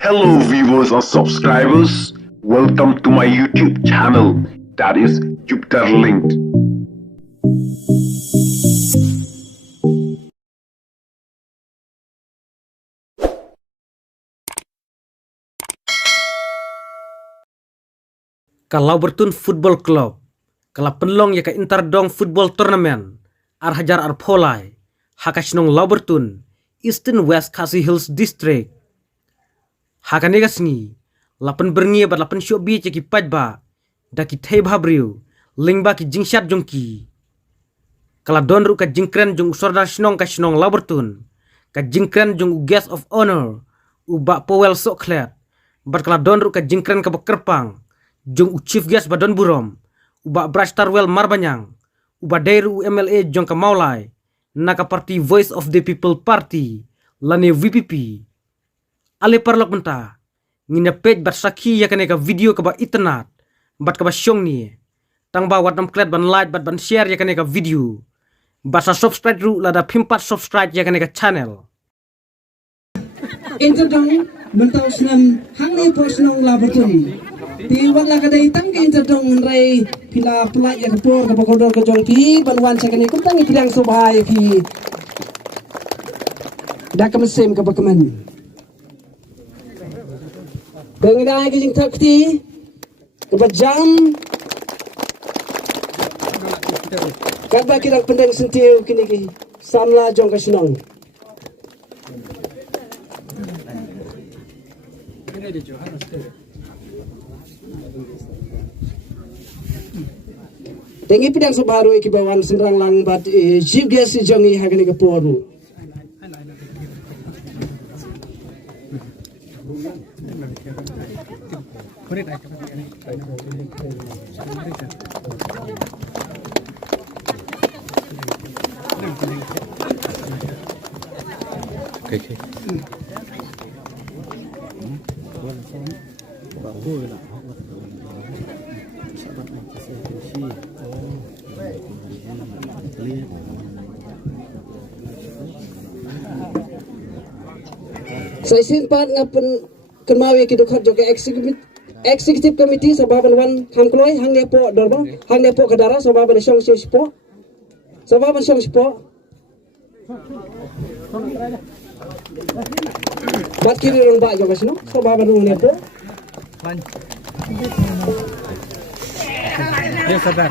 Hello viewers and subscribers, welcome to my YouTube channel, that is Jupiter Linked. Kalau bertun football club, kalau penlong ya ka interdong football tournament, ar hajar ar polai, hakasnong Laubertun, Eastern West Khasi Hills District. Hakane gasngi, lapan berngi bat lapan shobi ceki pajba, daki thai bhabriu, lingba ki jingshat jongki. Kala don ru ka jingkren jong usordar snong ka snong Laubertun, ka jingkren jong guest of honor, uba powel soklet, bat kala don ru ka jingkren ka bekerpang, jong chief guest badon burom, uba brush tarwel marbanyang, uba dairu MLA jong ka maulai, naka party Voice of the People Party, lane VPP. Ale parlok menta, ngina page bat sakhi ya kane ka video ka ba internet, bat ka ba syong ni, tang ba wat nam klet ban like bat ban share ya kane ka video, bat sa subscribe ru lada pimpat subscribe ya kane ka channel. Interdong mentau senam hangni posnong Laubertun. Di wala kadai tang interdong rai pila pelak ya kepor ka bagodor ka jongpi banwan sakani kutang ipidang subhay ki. Dak mesim ka bakaman. Bangda ki jing takti ka bajam. Kadba kirang pendeng sentiu kini ki samla jong ka sinong. Tengi pidang sebaru ikibawan senrang lang bat jibga si jongi hagani kaporu. Saya simpan ngapen kemawi kidukat juga executive committee sababan wan hamkloi hang nepo dorbo hang nepo kadara sababan syong sipo sababan syong sipo bat kiri rong ba juga sino sababan rong nepo ya sabar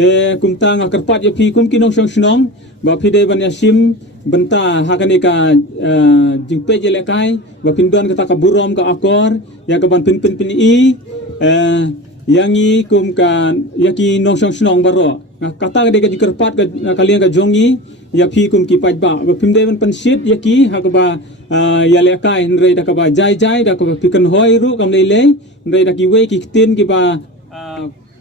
te kumta nga kerpat ya pi kum kinong syong syong ba pide ban yasim benta hakane ka jingpe jele kai ba pindon kata ka burom ka akor ya ka ban pin i yangi kum ka yaki nong syong syong baro kata de ka kerpat ka kalian ka jongi ya pi kum ki pajba ba pinde ban pensit yaki hakaba ya le kai ndre da ka ba jai da ka pikan hoi ru kam lele ndre da ki we ki tin ki ba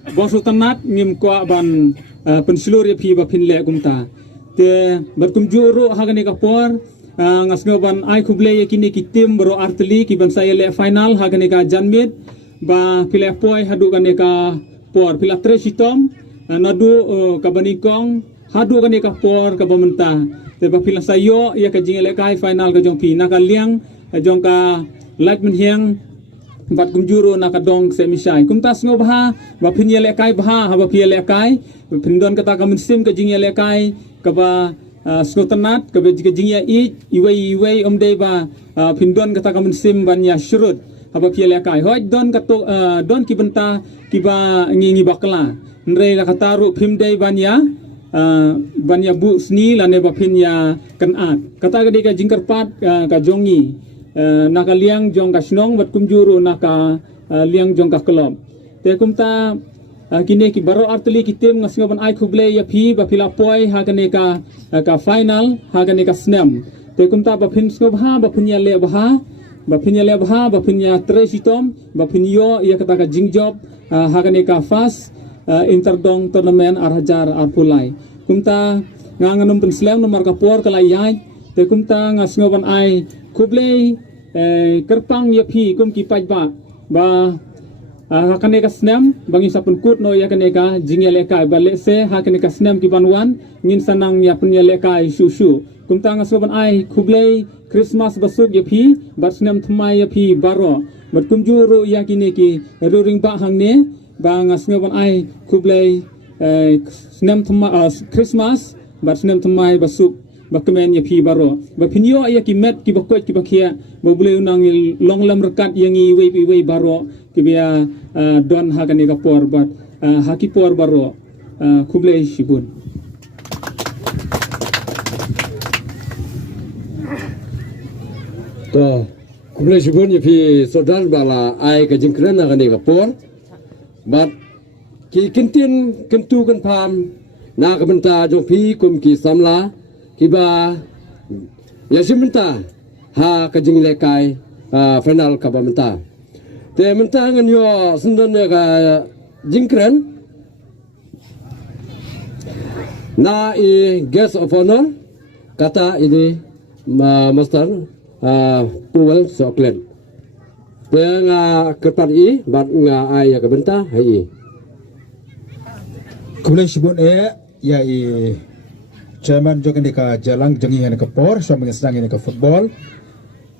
Bosok tanat ngim ko ban pensilur ya pi ba pinle kumta te berkum juru hagane kapor ngasngo ban ai kuble ya kini kitim bro artli ki ban saya le final hagane ka janmit ba pile poi hadu gane ka por pila tre sitom nadu ka banikong hadu gane ka por ka bamenta te ba pila sayo ya ka jingele kai final ka jong pi nakaliang jong ka light men hiang bat kumjuro nakadong semisai kumta sngo bha ba phinya lekai bha ha ba phia lekai phindon kata ka muslim ka jingya lekai ka ba sngo tanat ka ba jingya iwei omdei ba phindon kata ka muslim banya shurut ha ba phia lekai hoi don ka to don ki benta ki ba ngi bakla nrei la kata ru phimdei banya banya bu sni la ne ba phinya kanat kata ka ka jingkar pat ka jongi naka liang jong ka snong bat kumjuru naka liang jong ka klom te kumta kini ki baro artli ki tim ngasngo ban ai khuble ya phi ba phila poi ha kane ka final ha kane ka snem te kumta ba phin sngo bha ba phinya le bha ba phinya tre sitom ba phinyo ya kata ka jingjob ha kane ka fast interdong tournament arhajar arpulai kumta nganganum pen slam nomor ka por kala yai te kumta ngasngo ban ai khuble kerpang ya phi kum ki paj ba hakane ka snam bangi sapun kut no ya kane ka jingele ka ba lese hakane ka snam ki banwan ngin sanang ya punya leka susu kum tang soban ai khuble Christmas basuk ya phi bat snam thmai ya phi baro bat kum juru ya kine ki ruring ba hangne ba ngasngoban ai khuble snam thma Christmas bat snam thmai basuk bakmen ya phi baro ba phinyo ya ki met ki bakot ki bakhia ba bule unang long lam rekat yang i wei baro ki bia don ha kan ka por bat ha ki por baro khuble shibun to khuble shibun ya phi sodan bala ai ka jingkran na kan ka por bat ki kintin kentu kan pam na ka benta jong phi kum ki samla kiba ya simenta ha ka jing lekai final ka ba menta te menta ngan yo sendon ka jingkren na i guest of honor kata ini master puwal soklen te nga kepat i bat nga ai ka benta hai Kule shibun ya i Chairman jokan ka jalang jangi han ka por so mga sedang ka football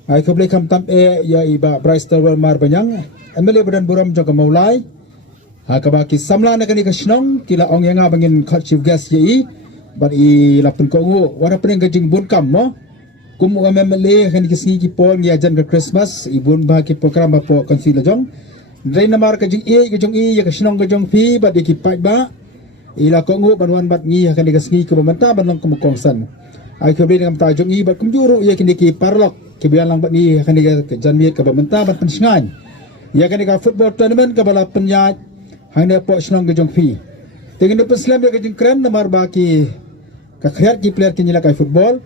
ai kable kam tam ya iba Bryce Terwell mar banyang MLA badan buram jok maulai ha ka ba ki samla na kani ka snong kila ong yang bangin chief guest ye ban i lapun ko ngo wara pen ka jing bun kam mo kum MLA kan ki singi ki por ya jan ka Christmas ibun ba ki program ba po konsila jong dai na mar ka jing ka jong ya ka snong ka jong pi ba di ki pa ba ila ko ngu banwan bat ngi akan digasngi ke pemanta banlang kumukongsan ai ko bin ngam ta jong i bat kumjuru ya kini ki parlok ke bian lang bat ngi akan diga janmiet ke pemanta bat pensngan ya kan diga football tournament ke bala penyat hang po snong ke jong fi dengan peslam ya ke jong kren namar ba ki ka khriat ki player ki nyila kai football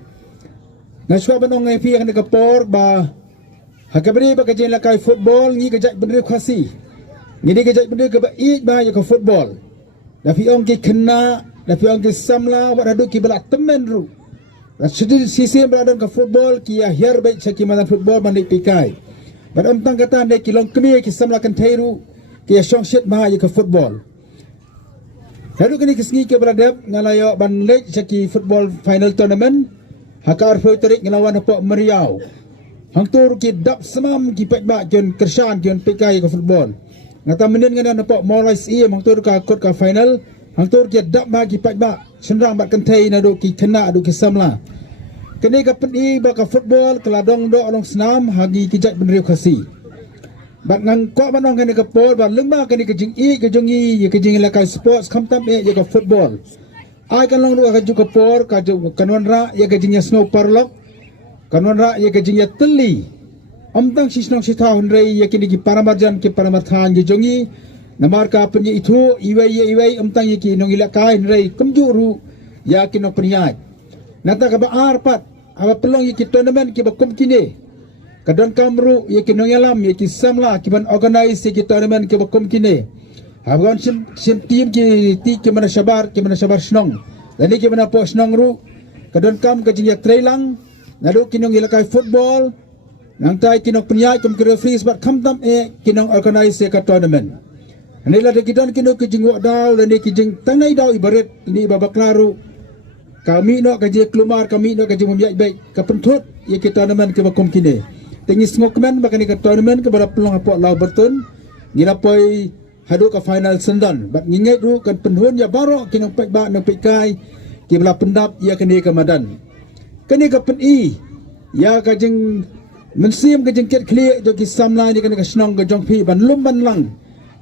ngaswa banong ngai fi akan diga por ba hakabri ba ke nyila kai football ngi ke jai benri khasi ngi ke jai benri ke ba i ba ya ke football Dafi ong ki kena, dafi ong ki samla, wadadu ki balak temen ru. Sudah sisi beradam ke football, ki akhir baik caki madan football mandik pikai. Badam tang kata anda ki long kemi ki samla kan thairu, ki asyong shit maha ke football. Lalu kini kesengi ke beradam ngalayo ban lek caki football final tournament, hakar foi tarik ngelawan apa meriau. Hang tur ki dap semam ki pekbak jon kersan jon pikai ke football. Ngata menin ngana nampak Morris hang tur ka kot ka final hang tur ki dap bagi pat ba senrang bat kentai na do ki kena do ki samla kene ka pen ba ka football keladong do along senam hagi ki jat benriu khasi bat ngang ko banong kene ka pol ba lengma kene ka jing ka jongi ka jing la ka sports kamtam ya ka football ai kan long do ka ju ka por ka ju kanon ra ya ka jing snow parlok kanon ra ya ka jing ya teli Amtang sisnong sita hunrei yakin di paramarjan ke paramarthan jongi namar ka punya itu iwai amtang yakin nong ilakai hunrei kemjuru yakin nong penyat nata ka ba arpat apa pelong yakin tournament ke ba komkine kadon kamru yakin nong yalam yakin samla ki ban organize yakin tournament ke ba komkine habon sim team ki ti ke mana sabar snong dan ni ke mana po snong ru kadon kam ka jinyak trailang nadu kinong ilakai football nang tai kinong penyai kum kira free sebab kamtam kinong organize ka tournament ani la dekidan kinong kijing wak daw dan kijing tanai daw ibarat ni babak laru kami no kaji kelumar kami no kaji membiak baik ka pentut ye ki tournament ke bakum kini Tingis ngokmen bahkan ke tournament ke pada peluang apok lau bertun. Ngira poi hadu ke final sendan. Bat ngingai du kan penhun ya barok kinang pek ba nang pikai ki bela pendap ia kini ke madan. Kini ke peni ya kajeng mensim kajeng ket klik jo ki samla ni kena ke snong ke jong pi ban lum ban lang.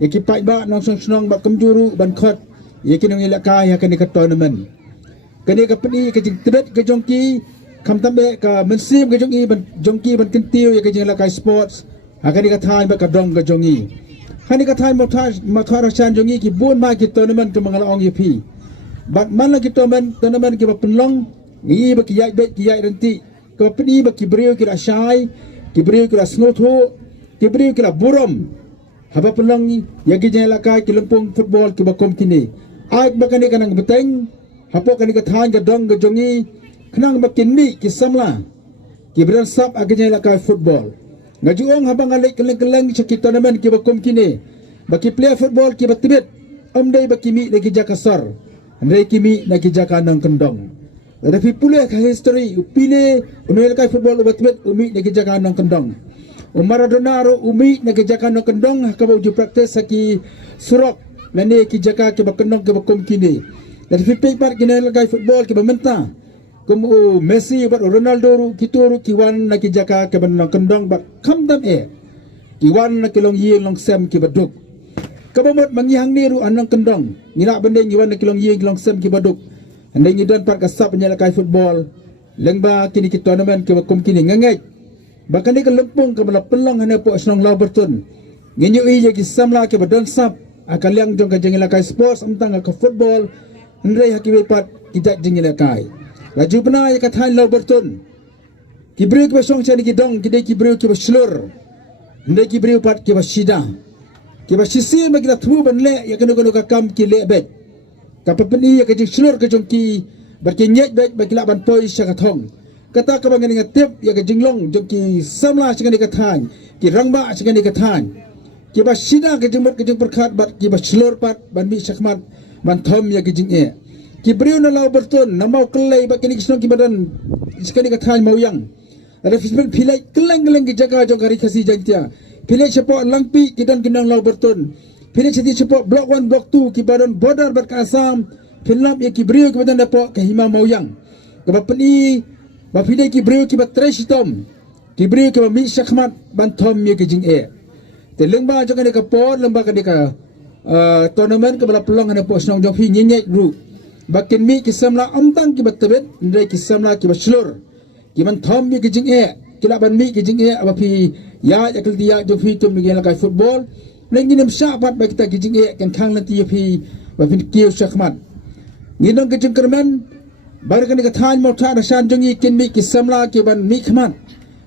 Ya ki pai ba nang snong ba kemjuru ban khot. Ya kinang ilakai ya kini ke tournament. Kini ke peni kajeng tibet ke jong ki kam tambe ka mensim ke jong i ban jong ki ban kentiu ya kajeng ilakai sports. Akan dikatakan ba ka dong ke jong i. Hani katakan mathara chan jong i ki bun ma ki tournament ke mangala ong yupi. Bat mana ki tournament ki ba penlong ni ba ki yai bet ki yai renti. Ke peni ba ki beriu ki syai, ki beriu ki snotho, ki beriu ki burom. Haba penlong ni ya ki jela kai ki lempung football ki ba kom kini. Ai ba kan kanang beteng, hapo kan katakan ke dong ke jong i kenang ba kinmi ki samla. Ki beran sap ag jela kai football. Ngajuong habang alik keleng-keleng sa tournament ki bakom kini. Baki player football ki batibit. Amday baki mi lagi jakasar. Andai kimi lagi jakanang kendong. Tapi pulih ka history upile unel kai football batibit umi lagi jakanang kendong. Maradona ro umi lagi jakanang kendong ka uji praktis saki surok nani ki jaka ki bakendong ki bakom kini. Tapi pipar kini kai football ki bamenta. Kumu Messi bat Ronaldo ru kituru kiwan na kijaka ke ban kendong bat kamdam kiwan na kilong yeng long sem ki baduk kabamot mangyang ni ru anang kendong ngina bende kiwan na kilong yeng long sem ki baduk andai ngidan pat kasap nyala kai football lengba kini ki tournament ke bakum kini ngangai bakan ni ke lempung ke bala pelong hane po snong law bertun nginyu i ki samla ke badan sap akal yang jong ka jengila kai sports amtang ka football ndrei hakiwe pat kijak jengila kai laju pernah ya katakan lau bertun kibriu ke basong cani kidong kidai kibriu ke baslur ndai kibriu pat ke basida ke basisi bagi la tu ban le ya kena ka kam ki le bet kapapeni ya ke slur ke jongki barki nyet bet bagi la ban poi syakathong kata ka bangan dengan tip ya ke jinglong jongki samla sekali katakan ki rangba sekali katakan ki basida ke jemut ke jeng perkhat bat ki baslur pat ban mi syakmat ban thom ya ke jing kibriu na lau bertun na mau kelai bak kini kisnong kibadan sekali katakan mau yang ada fisbel pilai keleng-keleng ki jaga jong hari kasih jantia pilai cepat langpi kidan kinang lau bertun pilai cepat blok 1 blok 2 kibadan border berka Assam film ya kibriu kibadan dapat ke hima mau yang kebapeni bapidai kibriu kibat tresitom kibriu kibat mi syakmat bantom ya ke jing te lengba jong ka por lengba ka tournament ke bala pelong ana po snong jong hi nyenyet ru bakin mi kisamla amtang ki batabet ndai kisamla ki baslur ki man thom mi ki jing kila ban mi ki jing abapi ya yakal dia jo fi tum mi kai football lengin em sha pat ba kita ki jing kan khang nanti ya fi ba fin kiu shakmat nginong ki jing kerman bar kan ka than mo tha shan jongi kin mi kisamla ki ban mi khman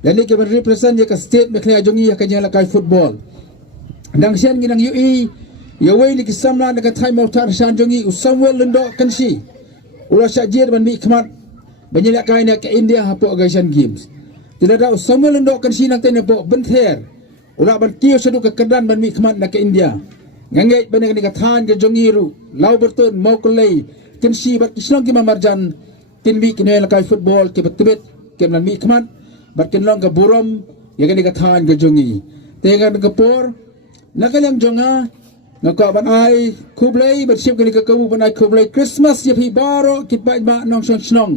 lani ki ban represent ya ka state me khla jongi ya ka jing kai football dang sian nginang ui Yawai ni kisamla na katay mau tar shan jongi Samuel Lindo kansi ula syajir ban mi khmat banyala kai na ke India hapo Asian Games tidak ada Samuel Lindo kansi nang tene po benther ula ban kiyo sadu ka kedan ban mi khmat na ke India ngangai ban ni kathan ke jongi ru lau bertun mau kulai kansi bat kislang ki mamarjan tin mi kinel kai football ke betbet ke ban mi khmat bat kinlong ka burom ya ni kathan ke jongi tengan ke por nakalang jonga ngako ban ai kublai bersip kini ke kamu ban ai kublai Christmas ya pi baro ki bai ma nong song snong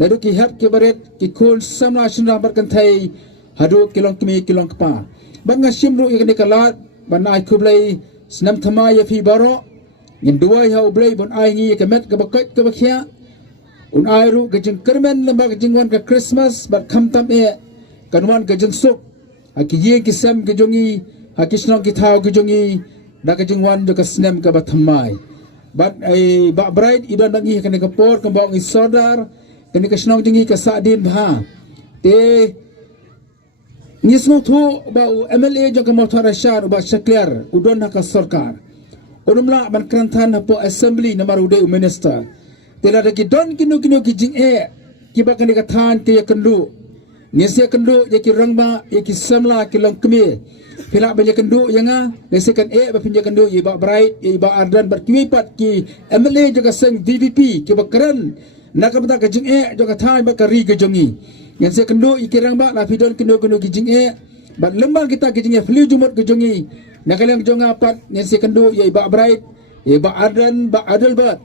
lalu ki hap ki baret ki kul samla shna bar kan thai hadu kilong kimi kilong pa ban ngasim ru ikani kalat ban ai kublai snam thama ya pi baro ngin duai ha ublai ban ai ngi ke met ke bakat ke bakhya un ai ru ke jing kermen lamba ke jingwan ke Christmas bat kham tam kanwan ke jing suk aki ye ki sam ke jongi hakisnong ki thau ke jongi dak jingwan jo kasnem ka bathamai bat ai ba bride idan dangi kan ka por ka bang isodar kan ka snong jingi ka sadin bha te nismo thu ba MLA jo ka mothara shar ba shakler udon ka sarkar onumla ban kranthan po assembly namar ude minister tela ki don kinu ki jing ki ba kan ka than ke kandu ngese kandu ye ki rangba ye ki samla ki long kmi pila banyak kendu yanga lesekan ba pinja kendu ye ba bright ye ba ardan berkiwi pat ki MLA juga seng VVP ki bakaran nakabta ka jing juga thai ba kari ke jongi Yang saya kendu ikirang ba la fidon kendu gijing bat lembang kita gijing fli jumut gejongi nakalang jong apat yang saya kendu ya ba bright ya ba adan ba adal bat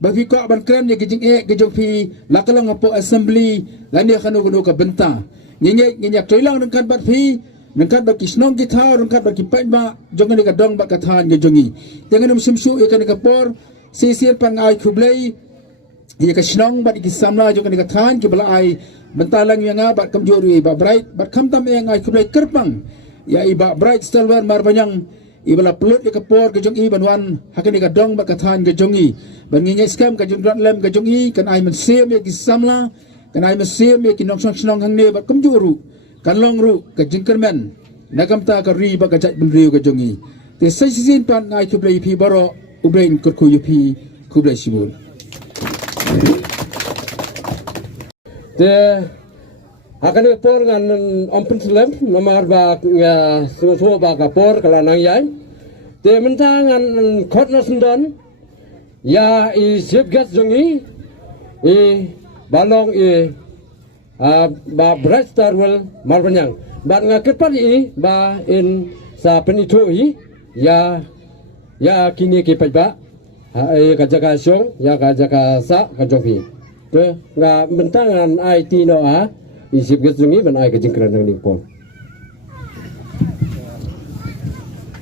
ba fi ko ban kram ya gijing gejong fi lakalang apo assembly lan ya kanu ka benta nyenyak toilang nangkat bat fi nangkat ba kisnong kita nangkat ba kipai ba jong ni ka dong ba kathan gejongi jangan simsu ya kan ka por sisir pangai kublai ya ka snong ba dikisamla jong ni ka than ki bala ai bentalang yang abat kamjuri ba bright bat kamtam yang ai kublai kerpang ya iba bright stalwar marbanyang ibala pelut ya kapor ke jongi banwan hakani ka dong ba kathan ke jongi banginya skam ka jongrat lem ke jongi kan ai mensim ya kisamla kan ai mensim ya kinong snong hangne ba kamjuru kan longru ka jingkermen nagamta ka ri ba ka jat benriu ke jongi te sai sisin pan ai kublai pi baro ubrain kurku yupi kublai sibul te akan por ngan ompun selem nomor ba ya so ba ka por kala nang yai te mentangan khotna sundon ya i sibgat jongi i balong i ba brastar wel marbanyang ba ngakepat i ba in sa penito i ya kini ki ba ka jaga syong ya ka jaga sa ka jofi te nga mentangan ai tino isip gesungi ban ai kejingkran nang ningpon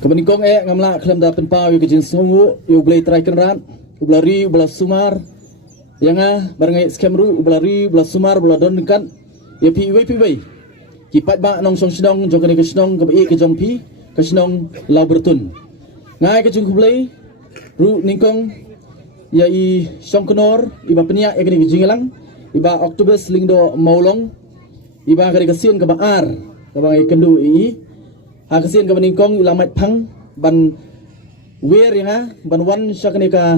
kemeningkong ngamla klem da penpa yu kejing sungu yu blai trai kenrat ublari ubla sumar yanga barangai skemru ublari ubla sumar ubla don kan ya pi kipat ba nong song sidong jong kani kesnong ke ke jong pi kesnong lau bertun ngai kejing kublai ru ningkong ya i song kenor iba penia ya kani kejing lang iba Oktobus lingdo maulong iba kari kasian ke baar ke bang kendu i ha kasian ke beningkong ulamat pang ban wer yang ban wan syakani ka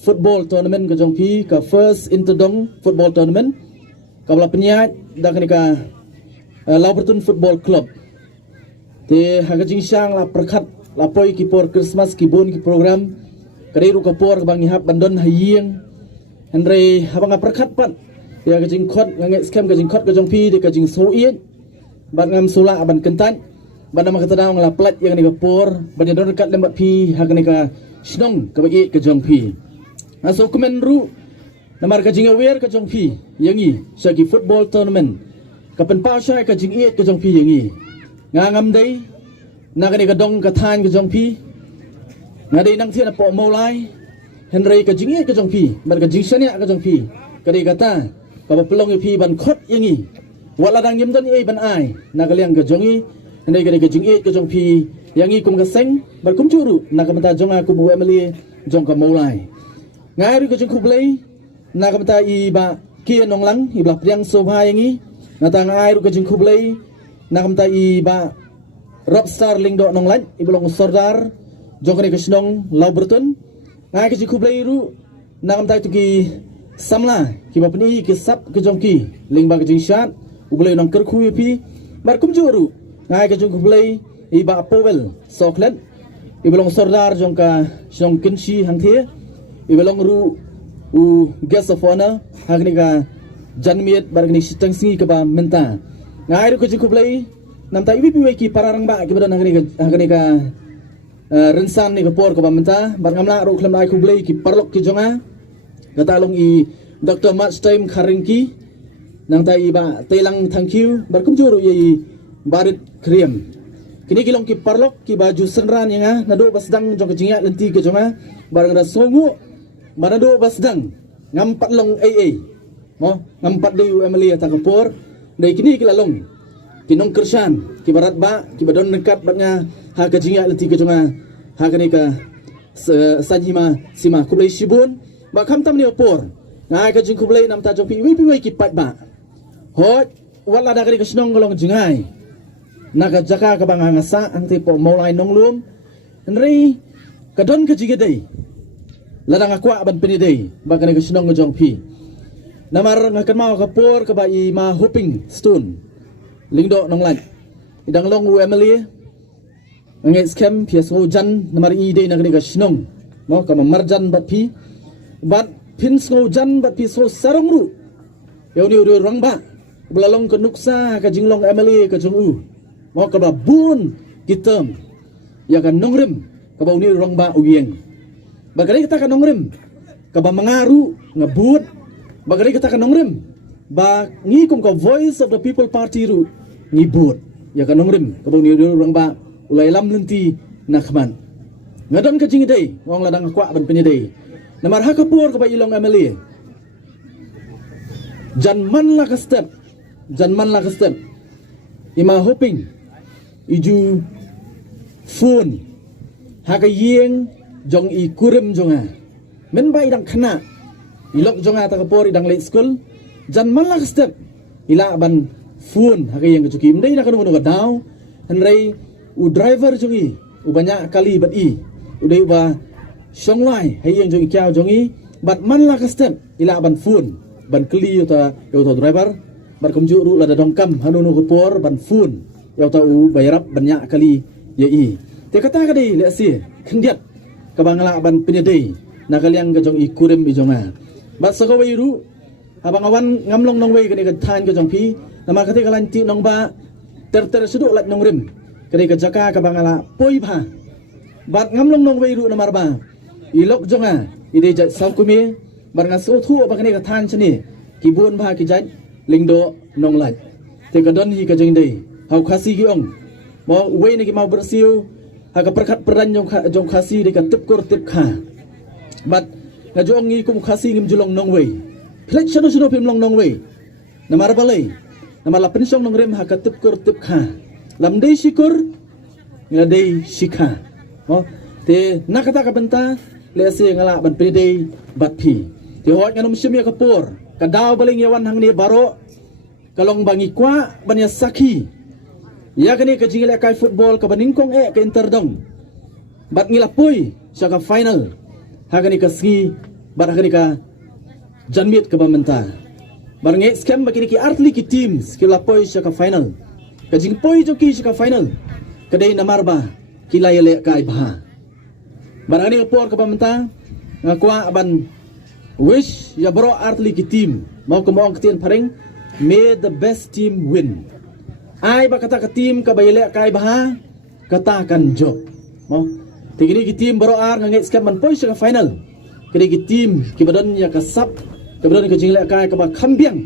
football tournament ke jongpi ka first interdong football tournament ka bala penyat da kani ka Lauberton Football Club te ha kajing syang la perkhat la poi ki por Christmas ki bon ki program kari ru ka por bang hap bandon haying Andre habang perkhat pat ya kajing khot ngai scam kajing khot kajong pi de kajing so ien ban ngam sula ban kentan ban nama kata daung la plat yang ni kapor ban don kat lembat pi hakani ka snong ka bagi kajong pi aso komen ru namar kajing aware kajong pi yangi sagi football tournament kapen pa syai kajing iet kajong pi yangi ngam dei nakani ka dong ka than kajong pi ngadei nang thien po maulai Henry kajing iet kajong pi ban kajing syania kajong pi kadai kata kaba pelong pi ban khot yangi wala dang yem don ban ai nakaliang ka jongi ndai ka jing e ka jong pi yangi kum ka seng bar kum churu nakamata jonga ku bu emily jong ka maulai ngai ru ka jong kublai nakamata i ba ki nong lang i bla priang so bha yangi nata ngai ru ka jong kublai nakamata i ba rob star ling do nong lan i bolong sordar jong ka snong Lauberton ngai ka jong kublai ru nakamata tu ki samla ki bapni ki sap ke jongki lingba ke jingshat ublai nang kerkhu pi bar kum juru ngai ke jong ublai i ba powel soklet i belong sordar jongka jong kinshi hangthie i belong ru u guest of honor hagni ka janmiet bar ni sitang singi ke ba menta ngai ru ke jong ublai nam ta ibi pi ki pararang ba ki badan hagni ka rensan ni ke por ke ba menta bar ngamla ru khlem ai kublai ki parlok ki jonga katalong i Dr. Match Time Karingki nang tai ba telang thank you barkum juru i barit kriam kini kilong ki parlok ki baju senran yang nado basdang jong kejinga lenti ke jonga barang da songu manado basdang ngampat long mo ngampat de Emily ta kapor dai kini kilalong kinong kersan ki barat ba ki badon nekat batnya ha kejinga lenti ke jonga ha kani ka sajima sima kublai shibun ba kham tam ni opor ngai ka jing kublai nam ta jong pi wi ki pat ba hot wala da kari ka snong golong jingai naga jaka ka bang ngasa ang tipo maulai nong lum nri ka don ka jige dei ladang akwa ban pini dei ba ka snong jong pi namar ngakan mau ka por ka ba i ma hoping stone lingdo nong lan idang long u Emily ngai scam pso jan namar i dei nagani ka snong mo ka marjan bat pi bat pin snow jan bat pi so sarong ru yau ni ru rang ba belalong ke nuksa ke jinglong MLA ke jong mau ke bun kitem ya kan nongrim ke bau ni rong ba uyeng bagari kita kan nongrim ke ba mengaru ngebut bagari kita kan nongrim ba ngikum ke Voice of the People Party ru ngibut ya kan nongrim ke bau ni rong ba ulai lam lenti nakman ngadon ke jing dei wong ladang kwa ban penyedei namar hakapur ke ba ilong MLA janman lah ke step ima hoping iju phone haka yeng jong i kurim jonga men ba idang khana ilok jonga ta kapor idang late school janman lah ke step ila ban phone haka yeng kecuki mendai nak kanu ga daw henrei u driver jongi u banyak kali bat i udai ba songwai hayeng jong i kyau jongi bat man lah ke step ila ban phone ban keli ta driver bar kumju ru la dongkam hanunu kupor ban fun yau ta u bayarap banyak kali ye i te kata ka dei le si khendiat ka bangla ban penyedei nakaliang ka jong i kurim i jonga bat sa kawai ru abang awan ngamlong nong wei ka ka than ka jong pi nama kate ka lanti nong ba ter sudu lat nong rim ka ka jaka ka bangala poi pha bat ngamlong nong wei ru namar ba ilok jonga ide jat saukumi barang so thu ba kane ka than chani kibun ba ki jat lingdo nong lai te ka don hi ka jeng dei hau khasi ki ong mo wei ne ki mau bersiu ha ka perkat peran jong khasi de ka tip kor tip kha bat nga jong ngi kum khasi ngim julong nong wei plek chano pim long nong wei namar balai namar la pensong nong rem ha ka tip kor tip kha lam dei shikur nga dei shikha mo te nakata ka benta le se ngala ban pri dei bat phi te hot nganom simya kapor kadaw baling yawan hang ni baro kalong bangi kwa banya saki ya kani ka jingile kai football ka baningkong ka interdong bat ngilapui siya ka final hagani ka ski bat hagani ka janmit ka bamenta barnge scam bakini ki artli ki teams kilapui siya ka final ka jingpoi joki siya ka final kadai namarba kilayele kai bah barangani kapor ka bamenta ngakwa ban wish ya bro artli ki team mau kemong ketien paring may the best team win ai ba kata ka team ka bayele kai bah katakan job mau tigini ki team bro ar ngai skam man poi sa final kini ki team ki badan ya ka sap ka badan ka jingle kai ka ba khambiang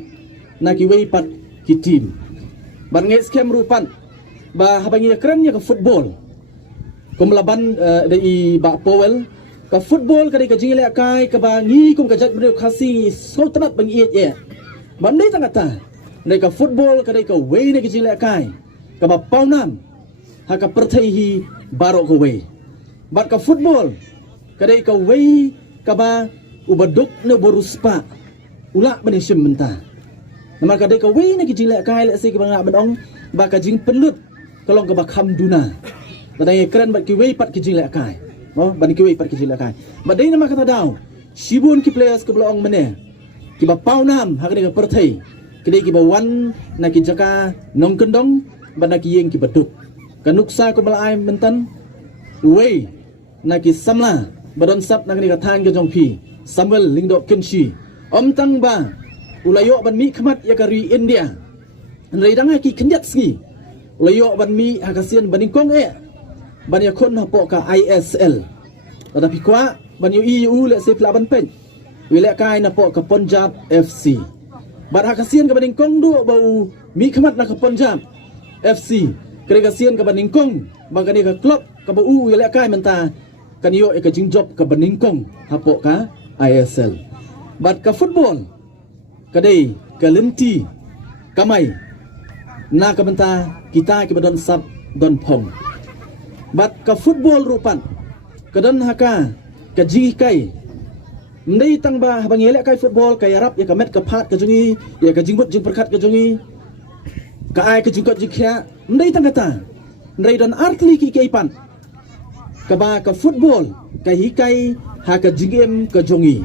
na ki wei pat ki team ban ngai skam rupan ba habangi keren ya ka football kumlaban dai ba powel ka football kadai ka jingle kai ka bangi kum ka jat bro khasi so tanat bangi ye mandai tangata nei ka football kadai ka wei nei ka jingle kai ka ba paunam ha ka perthai hi baro ka wei bat ka football kadai ka wei ka ba ubaduk ne boruspa ula bani sim menta nama kadai ka wei nei ka jingle kai le se ka banga benong ba ka jing pelut kalong ka ba kham duna kadai keren bat ki wei pat ki jingle kai oh bani ki wei pat ki jingle kai badai nama kata daw sibun ki players ke belong mene ki ba paunam ha kadai ka perthai kadai ki ba wan na ki jaka nong kendong bana ki yeng ki baduk kanuksa ko balai mentan wei na ki samla badon sap na ka than ka jong pi Samuel lingdo kenshi om tang ba ulayo ban mi khmat ya kari India rei dang ki khenjat ski ulayo ban mi hakasian baning kong ban ya khon ha po ka ISL tetapi kwa ban yu EU le se pla ban pen wile kai na po ka Punjab FC ban hakasian ka baning kong do bau mi khmat na ka Punjab FC kasian ka baning kong bangkani ka klub ka bau wile kai menta kanyo ka jingjob ka baning kong ha po ka ISL bat ka football kadai ka lenti kamai na ka menta kita ki badon sab don pom bat ka football rupan kadon haka ka jingi kai mdai tang ba habang yele kai football ka yarap ya ka met ka phat ka jungi ya ka jingbut jing perkhat ka jungi ka ai ka jingkot jikya mdai tang kata ndai don artli ki kaipan ka ba ka football ka hikai ha ka jingem ka jungi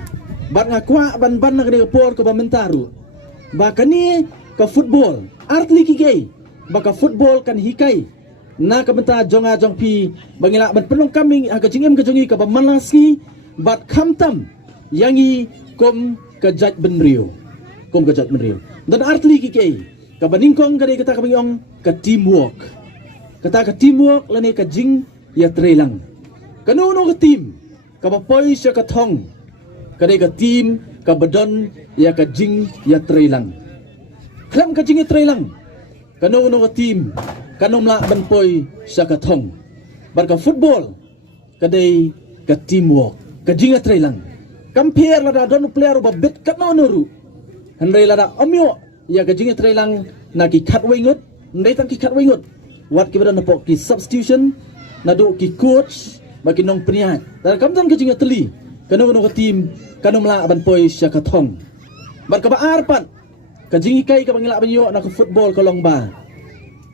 bat ngakwa ban na ka por ka ba mentaru ba kani ka football artli ki kai ba ka football kan hikai na kabenta jonga jong pi bangila ban pelong kaming aga jingem ka jongi ka ba malaski bat khamtam yangi kom ka jat benrio dan artli ki kei Kabaningkong kadai kata kabanyong ka teamwork. Kata ka teamwork lani ka jing ya trelang. Kanuno ka team, kapapoy siya ka thong. Kadai ka team, kabadon ya ka jing ya trelang. Klam ka jing ya trelang. Kanuno ka team, kanong la banpoy siya ka thong. Barka football, kadai ka teamwork, ka jing ya trelang. Compare lada don player babit kanuno ru. Henry lada amyo ya ka jing ya trelang na ki kat wingut, ndai tang ki kat wingut. Wat ki badan napok ki substitution, nado ki coach, bagi nong peniat. Dan kamdan ka jing ya teli, kanong ka team, kanong la banpoy siya ka thong. Barka ba arpan, ka jing ikai ka bangila banyo na ka football ka long ba.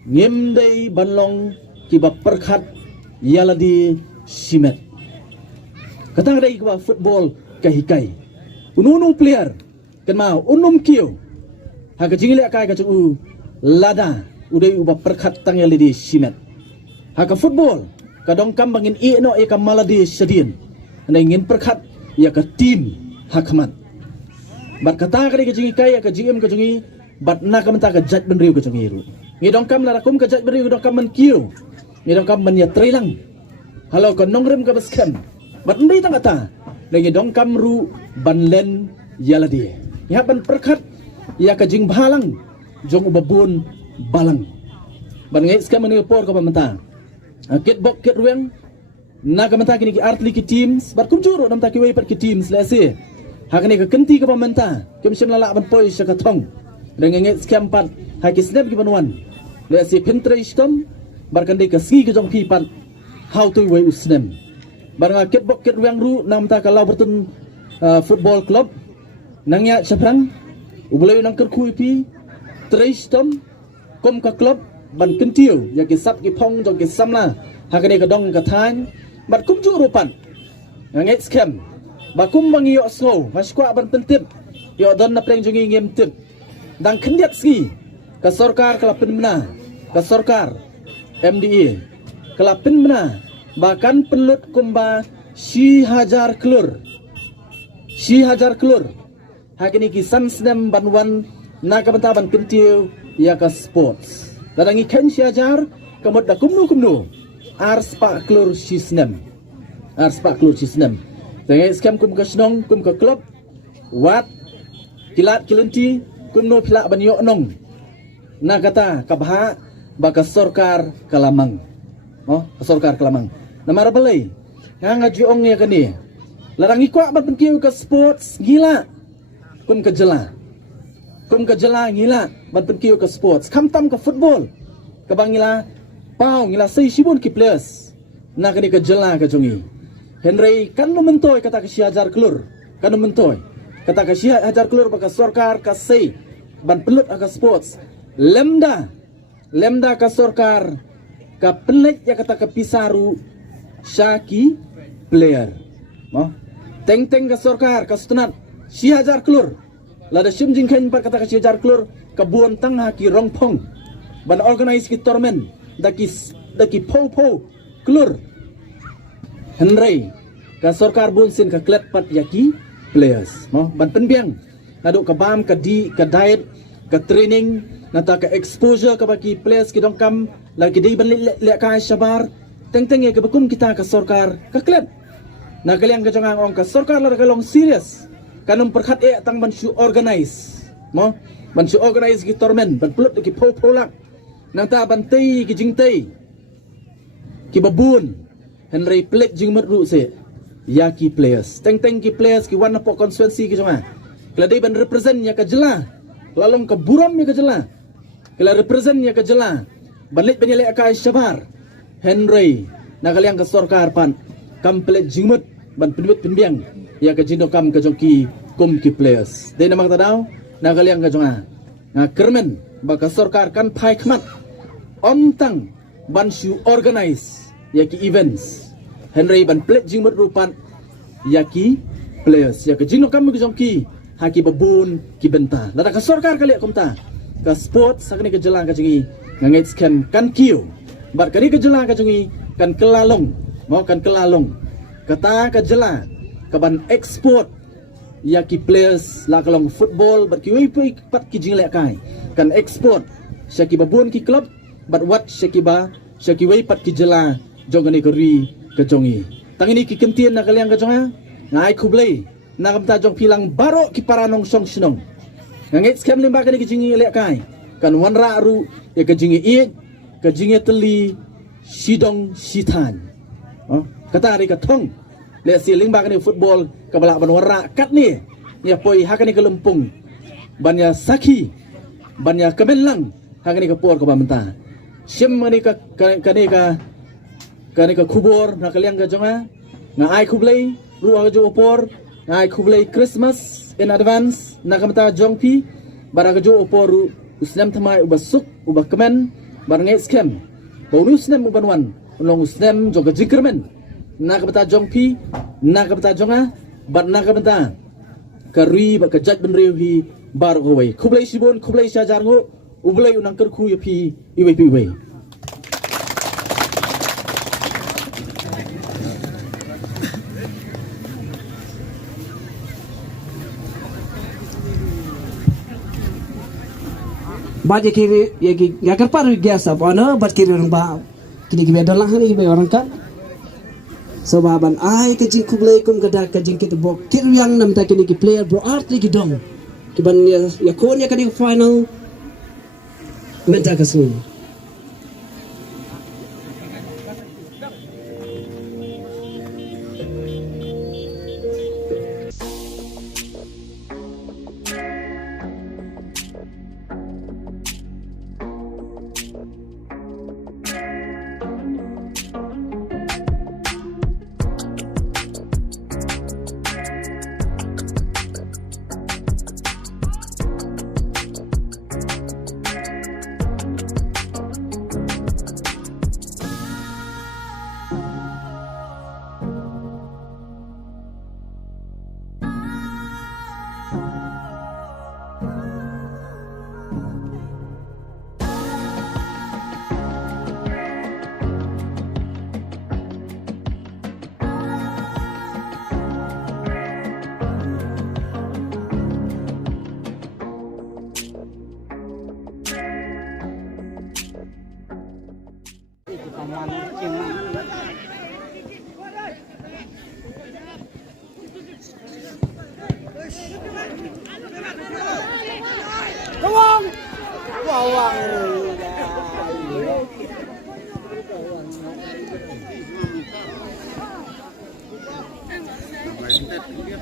Ngim day banlong ki ba perkhat yala di simet. Katang day ka ba football ka hikai. Ununong player, kan mau unum kiyo. Ha ka jing ile kai ka chung lada uday uba perkhat tang yala di simet. Ha ka football, ka dong kam bangin i no e ka maladi sedin. Ana ingin perkhat ya ka team hakmat. Bat kata ka jing ikai ka GM ka jungi bat na ka menta ka judge ben riu ka jungi ru. Ngidong kam lara kum ka judge ben riu dong kam man kiyo. Ngidong kam man ya trelang. Halo ka nongrem ka baskem. Bat ndai tang kata. Ngidong kam ru ban len yala di. Ya ban perkhat ya ka jing balang jong ubabun balang. Ban ngai skam ni por ka menta. Kit bok kit ruang na ka menta kini ki artli ki teams bat kum juro nam ta ki wei pat ki teams lese. Hakani ka kenti ka pamenta, kim sim lala ban poy sa katong. Dengan skam pat, haki snap ki banuan. Le si pinterest tom, barkandi ka ski ka jong kipan. How to way usnem. Barang ket bok ket ruang ru nam ta ka law bertun football club. Nangya saprang, ubulay nang kerkui pi, terest tom, kom ka club ban kentiu, ya ki sap ki pong jong ki samla. Hakani ka dong ka than, bat kum ju rupan. Nangya skam. Bakum bang iyo slow, maskwa ban pentip. Iyo don na preng jungi ngem tip. Dang kendiat ski. Ka sorkar kelapin mena. Ka sorkar MDA. Kelapin mena. Bahkan pelut kumba si hajar kelur. Si hajar kelur. Hakini kisan snem banwan na kabanta ban kentiu ya ka sports. Dadang ikan si hajar kamot da kumnu. Ars pa kelur si snem. Ars pa kelur si snem. Dengan skam kum ka snong, kum ka klub, wat, kilat kilenti, kum no pilak banyo nong. Na kata kabha baka sorkar kalamang. Oh, sorkar kalamang. Namara balay. Nga juong ya kani. Larang ikwa bat penkiu ka sports gila. Kum ka jela. Kum ka jela gila bat penkiu ka sports. Kamtam ka football. Kabang ngila pau ngila sei sibun ki players. Na kani ka jela ka jungi. Henry kan mentoy kata ka si hajar kelur. Kan mentoy. Kata ka si hajar kelur baka sorkar ka sei ban pelut ka sports. Lemda ka sorkar ka pelet ya kata ka pisaru Shaki player. Mo? Teng ka sorkar ka stunat si hajar kelur. Lada sim jingkhen par kata ka si hajar kelur ka buon tang ki rongpong. Ban organize ki tournament daki po kelur. Henry ka sorkar bunsin ka klet pat yaki players mo ban penbiang nado ka bam ka di ka diet ka training nata ka exposure ka baki players ki dong kam lagi di ban le ka sabar teng ya ka bakum kita ka sorkar ka klet na kaliang ka jangang ong ka sorkar la ka long serious kanum perkhat e tang ban su organize mo ban su organize ki tournament ban plut ki po lak nang ta ban tei ki jingtei ki babun Henry plek jing merdu se yaki players teng ki players ki warna pok konstituensi ki cuma kladai ban represent ya ka jela lalong ka buram ya ka jela kala represent ya ka jela banlit benile ka sabar Henry na kaliang ka sorkar pan kam plek jing mer ban penbit penbiang ya ka jindo kam ka joki kum ki players dei namang tadaw na kaliang ka jonga na kermen ba ka sorkar kan phai khmat omtang ban su organize yaki events Henry ban plek jing rupan yaki players yaki jing no kam ki jongki haki babun ki benta lada ka sorkar kali kumta ka sports sakni ka jelang ka jingi ngait scan kan kiu bar kari ka jelang ka jingi kan kelalong mau kan kelalong kata ka jela ka ban export yaki players la kalong football bar ki wi pat ki jing le kai kan export syaki babun ki club bat wat syaki wei pat ki jela jongani keri ke jongi tangini ki kentien nak kalian ke jonga ngai kublei nak mta jong pilang baro ki paranong song sinong ngai scam limba kan ki jingi lek kai kan wanra ru ya ke jingi i ke jingi teli sidong sitan kata hari ka thong le si limba kan football ka balak ban wanra kat ni ya poi hakani ke lempung banya saki banya kebelang hakani ke por ka bamta sim mani ka kani ka kubur nak kalian ke jonga ngai kublei ruang jo opor ngai kublei Christmas in advance nak mata jongpi bara jo opor usnam thamai ubasuk ubah kemen barngai scam bonus nem ubanwan long usnam jo gajikrmen nak mata jongpi nak mata jonga bat nak mata kari ba kajat benriu hi bar gowai kublei sibon kublei syajar ngo ublei unang kerku yapi iwei piwei baje kiri ya kerparu biasa pono bat kiri orang ba kini kibe dolang hani kibe orang kan sobaban ai ke jing kublei kum kada ke jing kita bok kiri yang nam ta kini ki player bro art lagi dong kiban ya kon ya kadi final menta kasun Come on! Wow, wow.